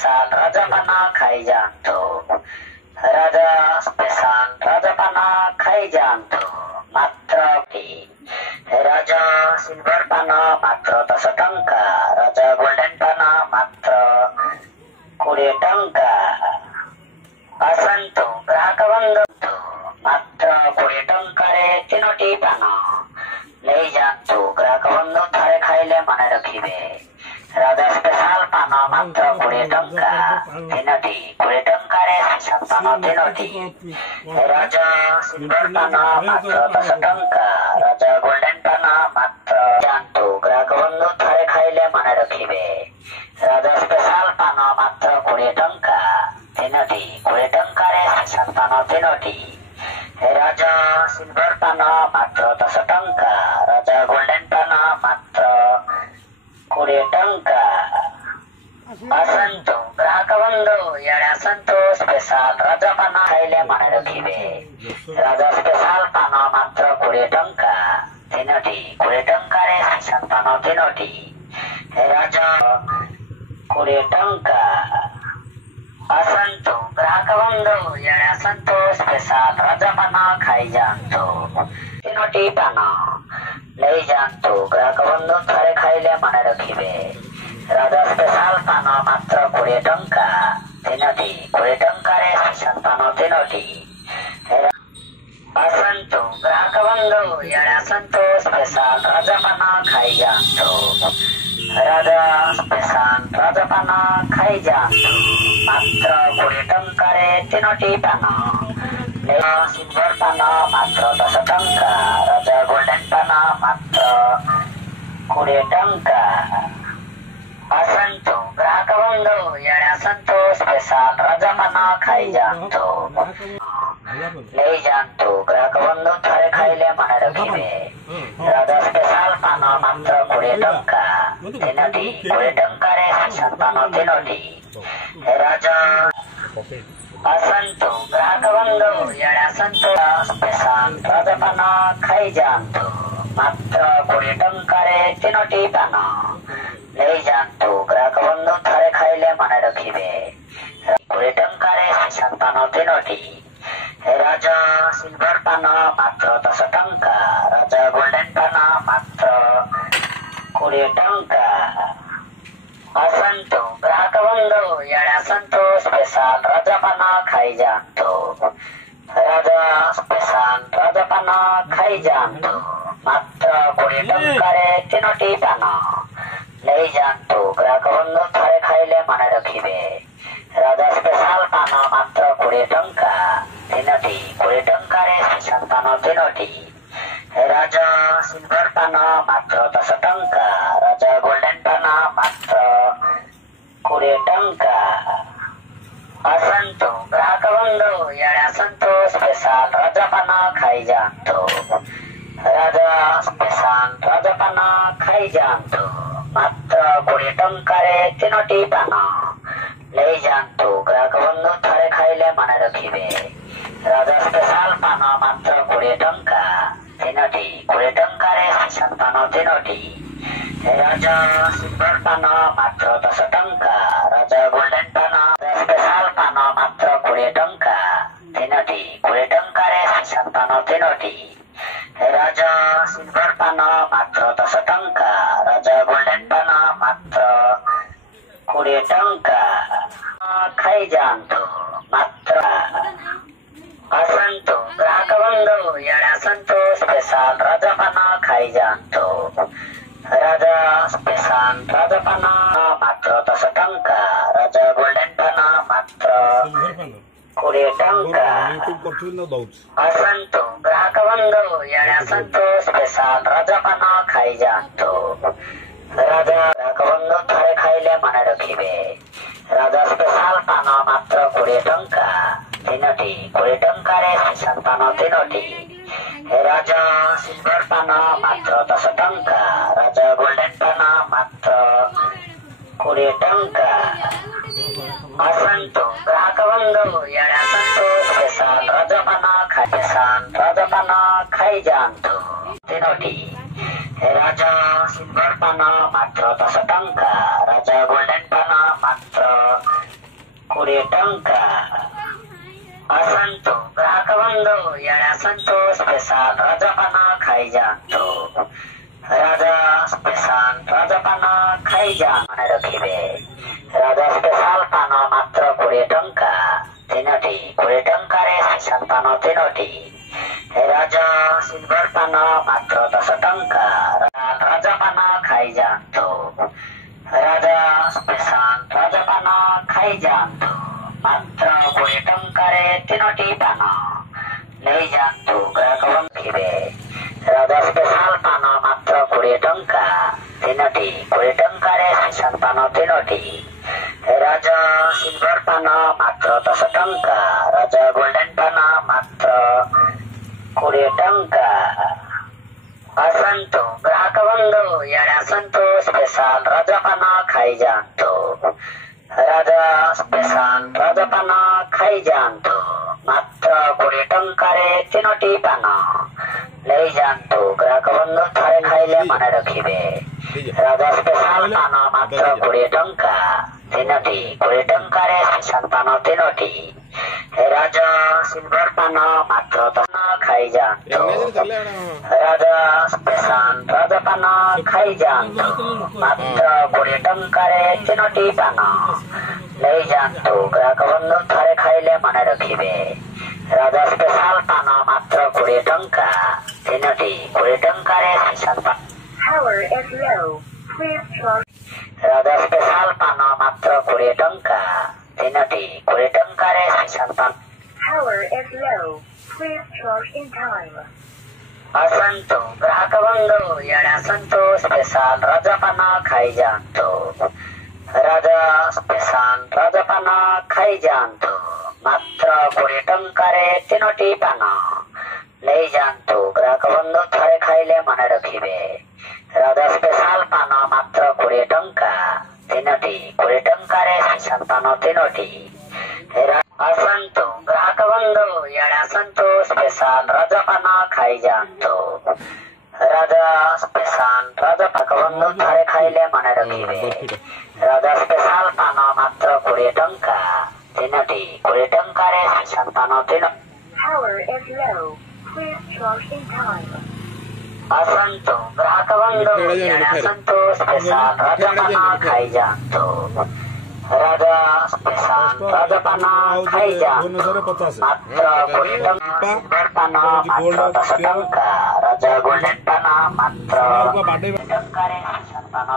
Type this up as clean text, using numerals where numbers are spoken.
স্পেশাল রাজাপানা খাই জানতো, রাজা স্পেশাল রাজাপানা খাই জানতো মাত্র কি, রাজা সিলভার পানা মাত্র 10 ଟଙ୍କା, রাজা গোল্ডেন পানা মাত্র 20 ଟଙ୍କା। ଆସନ୍ତୁ ଗ୍ରାହକ ବନ୍ଧୁ, ମାତ୍ର 20 ଟଙ୍କାରେ 3ଟି ପାନ ନେଇଯାଆନ୍ତୁ। ଗ୍ରାହକ ବନ୍ଧୁ ଥରେ ଖାଇଲେ ମନେ ରଖିବେ। ରାଜା ସ୍ପେଶାଲ ପାନ ମାତ୍ର 20 ଟଙ୍କା, 3ଟି 20 ଟଙ୍କାରେ ସ୍ପେଶାଲ ପାନ 3ଟି। ରାଜା ସିଲଭର ପାନ ମାତ୍ର 10 ଟଙ୍କା, ରାଜା ଗୋଲ୍ଡେନ ପାନ ମାତ୍ର ଯାଆନ୍ତୁ। ଗ୍ରାହକ ବନ୍ଧୁ ଥରେ ଖାଇଲେ ମନେ ରଖିବେ। ରାଜା ସ୍ପେଶାଲ ପାନ ମାତ୍ର 20 ଟଙ୍କା, 3ଟି 20 ଟଙ୍କାରେ ସ୍ପେଶାଲ ପାନ 3ଟି। ରାଜା ସିଲଭର ପାନ ମାତ୍ର 10 ଟଙ୍କା, ରାଜା ଗୋଲ୍ଡେନ ପାନ ମାତ୍ର 20 ଟଙ୍କା। ଆସନ୍ତୁ ଗ୍ରାହକ ବନ୍ଧୁ ଇଆଡ଼େ ଆସନ୍ତୁ, ସ୍ପେଶାଲ ରାଜା ପାନ ଖାଇଲେ ମନେ ରଖିବେ। ରାଜା ସ୍ପେଶାଲ ପାନ ମାତ୍ର 20 ଟଙ୍କା, 3ଟି 20 ଟଙ୍କାରେ ସ୍ପେଶାଲ ପାନ 3ଟି। ରାଜା 20 ଟଙ୍କା। ଆସନ୍ତୁ ଗ୍ରାହକ ବନ୍ଧୁ ଇଆଡ଼େ ଆସନ୍ତୁ, ସ୍ପେଶାଲ ରାଜା ପାନ ଖାଇ ଯାଆନ୍ତୁ। 3ଟି ପାନ ନେଇଯାଆନ୍ତୁ। ଗ୍ରାହକ ବନ୍ଧୁ ଥରେ ଖାଇଲେ ମନେ ରଖିବେ। ରାଜା ସ୍ପେଶାଲ ପାନ ମାତ୍ର 20 ଟଙ୍କା, 3ଟି 20 ଟଙ୍କାରେ ସ୍ପେଶାଲ ପାନ 3ଟି। ଆସନ୍ତୁ ଗ୍ରାହକ ବନ୍ଧୁ ଇଆଡ଼େ ଆସନ୍ତୁ, ସ୍ପେଶାଲ ରାଜା ପାନ ଖାଇ ଯାଆନ୍ତୁ। ରାଜା ସ୍ପେଶାଲ ରାଜା ପାନ ଖାଇ ଯାଆନ୍ତୁ ମାତ୍ର 20 ଟଙ୍କାରେ 3ଟି ପାନ। ସିଲଭର ପାନ ମାତ୍ର 10 ଟଙ୍କା, ରାଜା ଗୋଲ୍ଡେନ ପାନ ମାତ୍ର 20 ଟଙ୍କା। ଆସନ୍ତୁ ଗ୍ରାହକ ବନ୍ଧୁ ଇଆଡ଼େ ଆସନ୍ତୁ, ସ୍ପେଶାଲ ରାଜା ପାନ ଖାଇ ଯାଆନ୍ତୁ। ନେଇଯାଆନ୍ତୁ। ଗ୍ରାହକ ବନ୍ଧୁ ଥରେ ଖାଇଲେ ମନେ ରଖିବେ। ରାଜା ସ୍ପେଶାଲ ପାନ ମାତ୍ର 20 ଟଙ୍କା, 3ଟି 20 ଟଙ୍କାରେ ସ୍ପେଶାଲ ପାନ 3ଟି। ରାଜା ଆସନ୍ତୁ ଗ୍ରାହକ ବନ୍ଧୁ ଇଆଡ଼େ ଆସନ୍ତୁ, ସ୍ପେଶାଲ ରାଜା ପାନ ଖାଇ ଯାଆନ୍ତୁ ମାତ୍ର 20 ଟଙ୍କାରେ 3ଟି ପାନ ନେଇଯାଆନ୍ତୁ। ଗ୍ରାହକ ବନ୍ଧୁ ଥରେ ଖାଇଲେ ମନେ ରଖିବେ। 20 ଟଙ୍କାରେ ସ୍ପେଶାଲ ପାନ 3ଟି। ରାଜା ସିଲଭର ପାନ ମାତ୍ର 10 ଟଙ୍କା, ରାଜା ଗୋଲ୍ଡେନ ପାନ ମାତ୍ର 20 ଟଙ୍କା। ଆସନ୍ତୁ ଗ୍ରାହକ ବନ୍ଧୁ ଇଆଡ଼େ ଆସନ୍ତୁ, ସ୍ପେଶାଲ ରାଜା ପାନ ଖାଇ ଯାଆନ୍ତୁ। ରାଜା ସ୍ପେଶାଲ ରାଜା ପାନ ଖାଇ ଯାଆନ୍ତୁ ମାତ୍ର 20 ଟଙ୍କାରେ 3ଟି ପାନ ନେଇଯାଆନ୍ତୁ। ଗ୍ରାହକ ବନ୍ଧୁ ଥରେ ଖାଇଲେ ମନେ ରଖିବେ। ରାଜା ସ୍ପେଶାଲ ପାନ ମାତ୍ର 20 ଟଙ୍କା, 3ଟି 20 ଟଙ୍କାରେ ସ୍ପେଶାଲ ପାନ 3ଟି। ରାଜା ସିଲଭର ପାନ ମାତ୍ର 10 ଟଙ୍କା, ରାଜା ଗୋଲ୍ଡେନ ପାନ ମାତ୍ର 20 ଟଙ୍କା। ଆସନ୍ତୁ ଗ୍ରାହକ ବନ୍ଧୁ ଇଆଡ଼େ ଆସନ୍ତୁ, ସ୍ପେଶାଲ ରାଜା ପାନ ଖାଇ ଯାଆନ୍ତୁ। ରାଜା ସ୍ପେଶାଲ ରାଜା ପାନ ଖାଇ ଯାଆନ୍ତୁ ମାତ୍ର 20 ଟଙ୍କାରେ 3ଟି ପାନ ନେଇଯାଆନ୍ତୁ। ଗ୍ରାହକ ବନ୍ଧୁ ଥରେ ଖାଇଲେ ମନେ ରଖିବେ। ରାଜା ସ୍ପେଶାଲ ପାନ ମାତ୍ର 20 ଟଙ୍କା, 3ଟି 20 ଟଙ୍କାରେ ସ୍ପେଶାଲ ପାନ 3ଟି। ରାଜା ସିଲଭର ପାନ ମାତ୍ର 10 ଟଙ୍କା, ରାଜା ଗୋଲ୍ଡେନ ପାନ ସ୍ପେଶାଲ ପାନ ମାତ୍ର 20 ଟଙ୍କା, 3ଟି 20 ଟଙ୍କାରେ ସ୍ପେଶାଲ ପାନ 3ଟି। ରାଜା ସିଲଭର ପାନ ମାତ୍ର 10 ଟଙ୍କା, ରାଜା ଗୋଲ୍ଡେନ ପାନ ମାତ୍ର 20 ଟଙ୍କା। ଖାଇ ଯାଆନ୍ତୁ ମାତ୍ର। ଆସନ୍ତୁ ଗ୍ରାହକ ବନ୍ଧୁ ଇଆଡ଼େ ଆସନ୍ତୁ, ସ୍ପେଶାଲ ରାଜା ପାନ ଖାଇ ଯାଆନ୍ତୁ। ରାଜା ସ୍ପେଶାଲ ରାଜା ପାନ ମାତ୍ର 10 ଟଙ୍କା, ରାଜା ଗୋଲ୍ଡେନ ପାନ ମାତ୍ର 20 ଟଙ୍କା। ଆସନ୍ତୁ ଗ୍ରାହକ ବନ୍ଧୁ ଇଆଡ଼େ ଆସନ୍ତୁ, ସ୍ପେଶାଲ ରାଜା ପାନ ଖାଇ ଯାଆନ୍ତୁ। ରାଜା ଗ୍ରାହକ ବନ୍ଧୁ ଥରେ ଖାଇଲେ ମନେ ରଖିବେ। ରାଜା ସ୍ପେଶାଲ ପାନ ମାତ୍ର 20 ଟଙ୍କା, 3ଟି 20 ଟଙ୍କାରେ ସ୍ପେଶାଲ ପାନ 3ଟି। ରାଜା ସିଲଭର ପାନ ମାତ୍ର 10 ଟଙ୍କା, ରାଜା ଗୋଲ୍ଡେନ ପାନ ମାତ୍ର 20 ଟଙ୍କା। ଆସନ୍ତୁ ଗ୍ରାହକ ବନ୍ଧୁ ଇଆଡ଼େ ଆସନ୍ତୁ, ସ୍ପେଶାଲ ରାଜା ପାନ ଖାଇ ଯାଆନ୍ତୁ 3ଟି। ରାଜା ସିଲଭର ପାନ ମାତ୍ର 10 ଟଙ୍କା, ରାଜା ଗୋଲ୍ଡେନ ପାନ ମାତ୍ର କୋଡ଼ିଏ ଟଙ୍କା। ଆସନ୍ତୁ ଗ୍ରାହକ ବନ୍ଧୁ ଇଆଡ଼େ ଆସନ୍ତୁ ସ୍ପେଶାଲ ରଜପାନ ଖାଇଯାଆନ୍ତୁ। ରାଜା ସ୍ପେଶାଲ ରଜପାନ ଖାଇଯାଆନ୍ତୁ। ମନେ ରଖିବେ ରାଜା ସ୍ପେଶାଲ ପାନ ମାତ୍ର 20 ଟଙ୍କା ତିନୋଟି। 20 ଟଙ୍କାରେ ସ୍ପେଶାଲ ପାନ ତିନୋଟି। ରାଜା ସିଲଭର ପାନ ମାତ୍ର 10 ଟଙ୍କା। ରଜପାନ ଖାଇଯାଆନ୍ତୁ। ରାଜା ସ୍ପେଶାଲ ରଜପାନ ଖାଇଯାଆନ୍ତୁ। ମାତ୍ର 20 ଟଙ୍କାରେ ତିନୋଟି ପାନ ନେଇଯାଆନ୍ତୁ। ଗ୍ରାହକ ବନ୍ଧୁ ରାଜା ସ୍ପେଶାଲ ପାନ ମାତ୍ର 20 ଟଙ୍କା ତିନୋଟି। 20 ଟଙ୍କାରେ ସ୍ପେଶାଲ ପାନ ତିନୋଟି। ରାଜା ସିଲଭର ପାନ ମାତ୍ର 10 ଟଙ୍କା। ରାଜା ଗୋଲ୍ଡେନ ପାନ ମାତ୍ର 20 ଟଙ୍କା। ଆସନ୍ତୁ ଗ୍ରାହକ ବନ୍ଧୁ ଇଆଡ଼େ ଆସନ୍ତୁ ସ୍ପେଶାଲ ରଜପାନ ଖାଇଯାଆନ୍ତୁ। ରାଜା ସ୍ପେଶାଲ ରଜପାନ ଖାଇଯାଆନ୍ତୁ। ମାତ୍ର 20 ଟଙ୍କାରେ ତିନୋଟି ପାନ ନେଇଯାଆନ୍ତୁ। ଗ୍ରାହକ ବନ୍ଧୁ ଥରେ ଖାଇଲେ ମନେ ରଖିବେ ରାଜା ସ୍ପେଶାଲ ପାନ ମାତ୍ର 20 ଟଙ୍କା ତିନୋଟି। 20 ଟଙ୍କାରେ ସ୍ପେଶାଲ ପାନ ତିନୋଟି। ରାଜା ସିଲଭର ପାନ ମାତ୍ର 10 ଖାଇଯାଆନ୍ତୁ। ରାଜା ସ୍ପେଶାଲ ରଜପାନ ଖାଇଯାଆନ୍ତୁ। ମାତ୍ର 20 ଟଙ୍କାରେ ତିନୋଟି ପାନ ନେଇଯାଆନ୍ତୁ। ଗ୍ରାହକ ବନ୍ଧୁ ଥରେ ଖାଇଲେ ମନେ ରଖିବେ ରାଜା ସ୍ପେଶାଲ ପାନ ମାତ୍ର 20 ଟଙ୍କା ତିନୋଟି। 20 ଟଙ୍କାରେ ସ୍ପେଶାଲ ପାନ। ରାଜା ସ୍ପେଶାଲ ପାନ ମାତ୍ର 20 ଟଙ୍କା ତିନୋଟି। 20 ଟଙ୍କାରେ ସ୍ପେଶାଲ ପାନ। ଆସନ୍ତୁ ଗ୍ରାହକ ବନ୍ଧୁ ଇଆଡ଼େ ଆସନ୍ତୁ ସ୍ପେଶାଲ ରଜପାନ ଖାଇଯାଆନ୍ତୁ। ରାଜା ସ୍ପେଶାଲ ରଜପାନ ଖାଇଯାଆନ୍ତୁ। ମାତ୍ର 20 ଟଙ୍କାରେ ତିନୋଟି ପାନ ନେଇଯାଆନ୍ତୁ। ଗ୍ରାହକ ବନ୍ଧୁ ଥରେ ଖାଇଲେ ମନେ ରଖିବେ ରାଜା ସ୍ପେଶାଲ ପାନ ମାତ୍ର 20 ଟଙ୍କା ତିନୋଟି। 20 ଟଙ୍କାରେ ସ୍ପେଶାଲ ପାନ ତିନୋଟି। ଆସନ୍ତୁ ଗ୍ରାହକ ବନ୍ଧୁ ଇଆଡ଼େ ଆସନ୍ତୁ ସ୍ପେଶାଲ ରଜପାନ ଖାଇଯାଆନ୍ତୁ। ରାଜା ସ୍ପେଶାଲ ରଜପାନ ବନ୍ଧୁ ଥରେ ଖାଇଲେ ମନେ ରଖିବେ ରାଜା ସ୍ପେଶାଲ ପାନ ମାତ୍ର 20 ଟଙ୍କା ତିନୋଟି। 20 ଟଙ୍କାରେ ସ୍ପେଶାଲ ପାନ ତିନୋଟି। ଆସନ୍ତୁ ଗ୍ରାହକ ବନ୍ଧୁ ଇଆଡ଼େ ଆସନ୍ତୁ ସ୍ପେଶାଲ ରଜପାନ ଖାଇଯାଆନ୍ତୁ। ରାଜା ସ୍ପେଶାଲ ରଜପାନ ଖାଇଯାଆନ୍ତୁ। ମାତ୍ର 20 ଟଙ୍କା। ପାନ ମାତ୍ର 10 ଟଙ୍କା। ରାଜା ଗୋଲ୍ଡେନ ପାନ ମାତ୍ର 20 ଟଙ୍କାରେ ସ୍ପେଶାଲ ପାନ।